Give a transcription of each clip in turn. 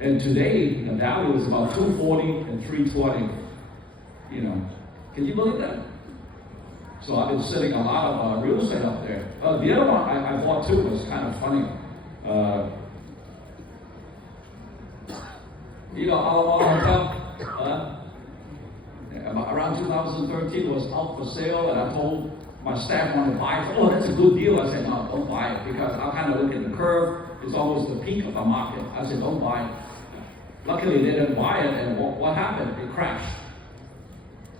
And today, the value is about 240 and 320. You know, can you believe that? So I've been sitting a lot of real estate up there. The other one I bought too was kind of funny. You know, Ala Moana Hotel, around 2013 was out for sale, and I told my staff wanted to buy it. Oh, that's a good deal. I said, no, don't buy it, because I kind of look at the curve. It's almost the peak of the market. I said, don't buy it. Luckily, they didn't buy it, and what happened? It crashed.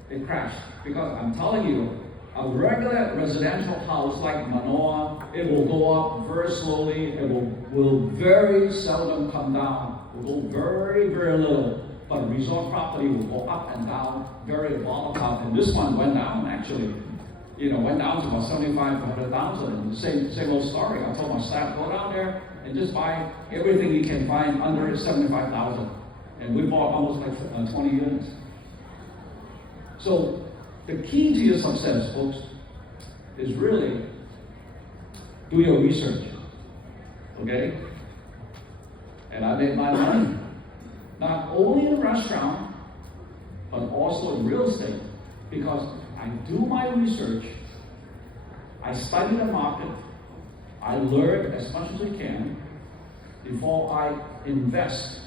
It crashed. Because I'm telling you, a regular residential house like Manoa, it will go up very slowly. It will very seldom come down. It will go very, very little. But a resort property will go up and down, very volatile. And this one went down, actually. You know, went down to about 75 to 100,000. And same old story. I told my staff, go down there and just buy everything you can find under 75,000. And we bought almost like 20 units. So the key to your success, folks, is really do your research. Okay? And I made my money not only in restaurant, but also in real estate, because I do my research, I study the market, I learn as much as I can before I invest